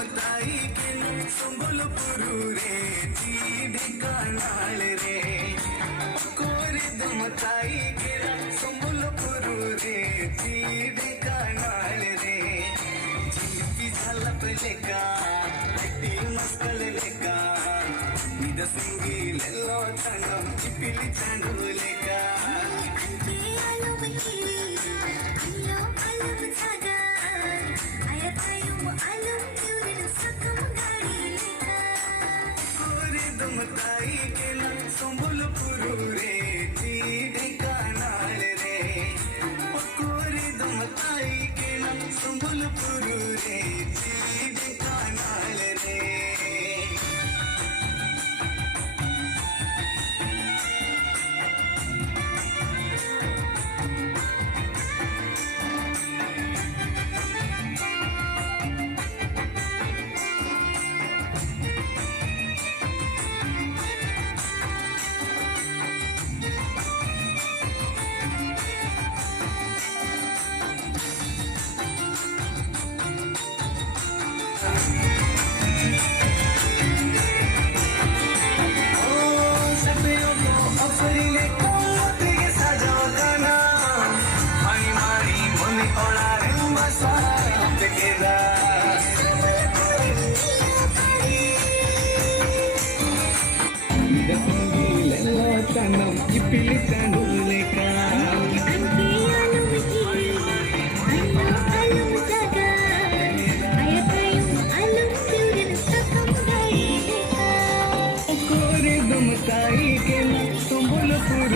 दमताई के न संबलपुर रे जी ढेकानाल रे कोरे दमताई के न संबलपुर रे जी ढेकानाल रे झिलकी झलप लेका हट्टी मस्कल लेका निद सिंगी लेलो तंगम चिपिली चांडू लेका दमताई के न संबलपुर रे जी ढेकानाल रे कोरे दमताई के न संबलपुर रे जी ढेकानाल रे tanam ipili chandu leka anti alum ki alum jaga ayatayum alum kyurin sakam gai leka kore damatai ke na Sambalpur